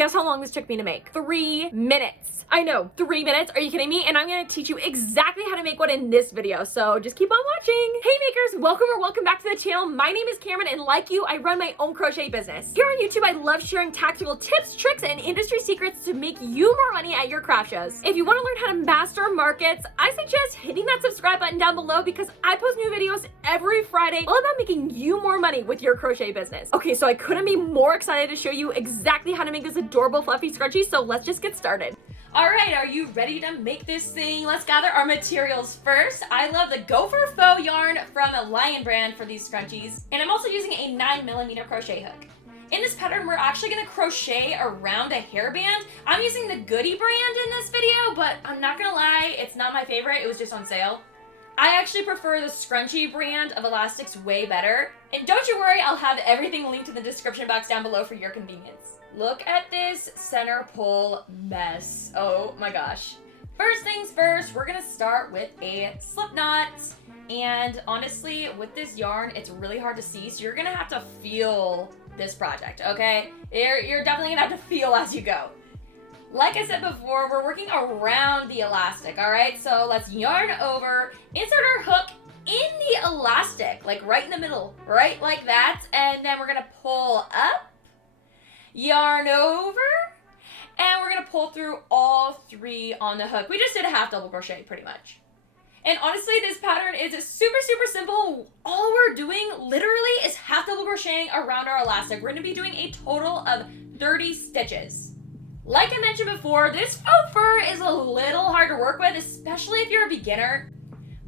guess how long this took me to make? 3 minutes. I know, 3 minutes. Are you kidding me? And I'm gonna teach you exactly how to make one in this video, so just keep on watching. Hey makers, welcome back to the channel. My name is Camryn, and like you, I run my own crochet business. Here on YouTube, I love sharing tactical tips, tricks, and industry secrets to make you more money at your craft shows. If you want to learn how to master markets, I suggest hitting that subscribe button down below because I post new videos every Friday all about making you more money with your crochet business. Okay, so I couldn't be more excited to show you exactly how to make this adorable fluffy scrunchie, so let's just get started. All right, are you ready to make this thing? Let's gather our materials first. I love the Gopher Faux yarn from a Lion brand for these scrunchies. And I'm also using a 9mm crochet hook. In this pattern, we're actually gonna crochet around a hairband. I'm using the Goody brand in this video, but I'm not gonna lie, it's not my favorite, it was just on sale. I actually prefer the Scrunchy brand of elastics way better. And don't you worry, I'll have everything linked in the description box down below for your convenience. Look at this center pull mess. Oh my gosh. First things first, we're gonna start with a slip knot. And honestly, with this yarn, it's really hard to see, so you're gonna have to feel this project, okay? You're definitely gonna have to feel as you go. Like I said before, we're working around the elastic, all right? So let's yarn over, insert our hook in the elastic, like right in the middle, right like that. And then we're gonna pull up, yarn over, and we're gonna pull through all 3 on the hook. We just did a half double crochet pretty much. And honestly, this pattern is super simple. All we're doing literally is half double crocheting around our elastic. We're gonna be doing a total of 30 stitches. Like I mentioned before, this faux fur is a little hard to work with, especially if you're a beginner.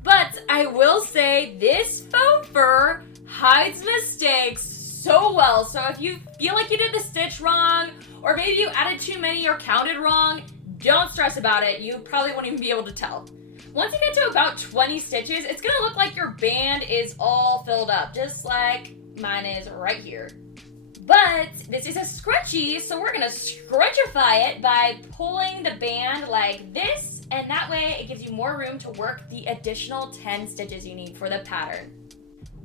But I will say this faux fur hides mistakes so well. So if you feel like you did the stitch wrong, or maybe you added too many or counted wrong, don't stress about it. You probably won't even be able to tell. Once you get to about 20 stitches, it's gonna look like your band is all filled up, just like mine is right here. But this is a scrunchie, so we're gonna scrunchify it by pulling the band like this, and that way it gives you more room to work the additional 10 stitches you need for the pattern.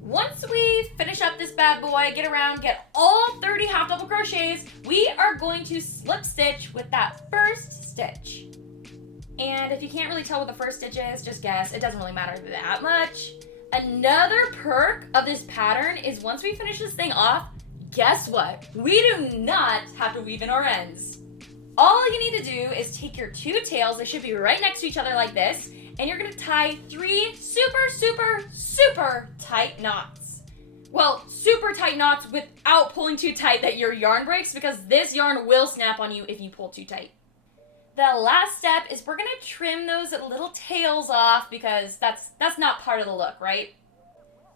Once we finish up this bad boy, get around, get all 30 half double crochets, we are going to slip stitch with that first stitch. And if you can't really tell what the first stitch is, just guess, it doesn't really matter that much. Another perk of this pattern is once we finish this thing off, guess what? We do not have to weave in our ends. All you need to do is take your 2 tails, they should be right next to each other like this, and you're gonna tie 3 super tight knots. Well, super tight knots without pulling too tight that your yarn breaks, because this yarn will snap on you if you pull too tight. The last step is we're gonna trim those little tails off because that's not part of the look, right?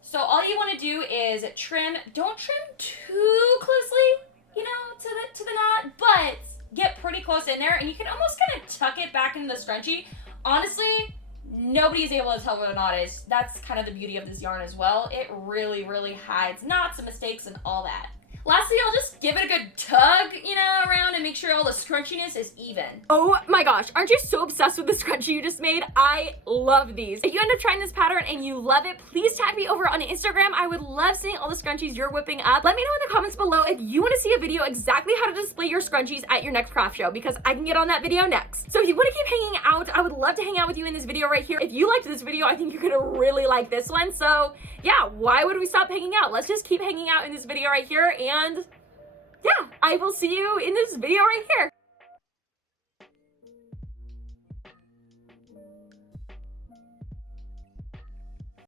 So all you want to do is trim. Don't trim too closely, you know, to the knot, but get pretty close in there, and you can almost kind of tuck it back into the scrunchie. Honestly, nobody's able to tell what a knot is. That's kind of the beauty of this yarn as well. It really hides knots and mistakes and all that. Lastly, I'll just give it a good tug, you know, around and make sure all the scrunchiness is even. Oh my gosh, aren't you so obsessed with the scrunchie you just made? I love these. If you end up trying this pattern and you love it, please tag me over on Instagram. I would love seeing all the scrunchies you're whipping up. Let me know in the comments below if you want to see a video exactly how to display your scrunchies at your next craft show, because I can get on that video next. So if you want to keep hanging out, I would love to hang out with you in this video right here. If you liked this video, I think you're gonna really like this one. So yeah, why would we stop hanging out? Let's just keep hanging out in this video right here, and yeah, I will see you in this video right here.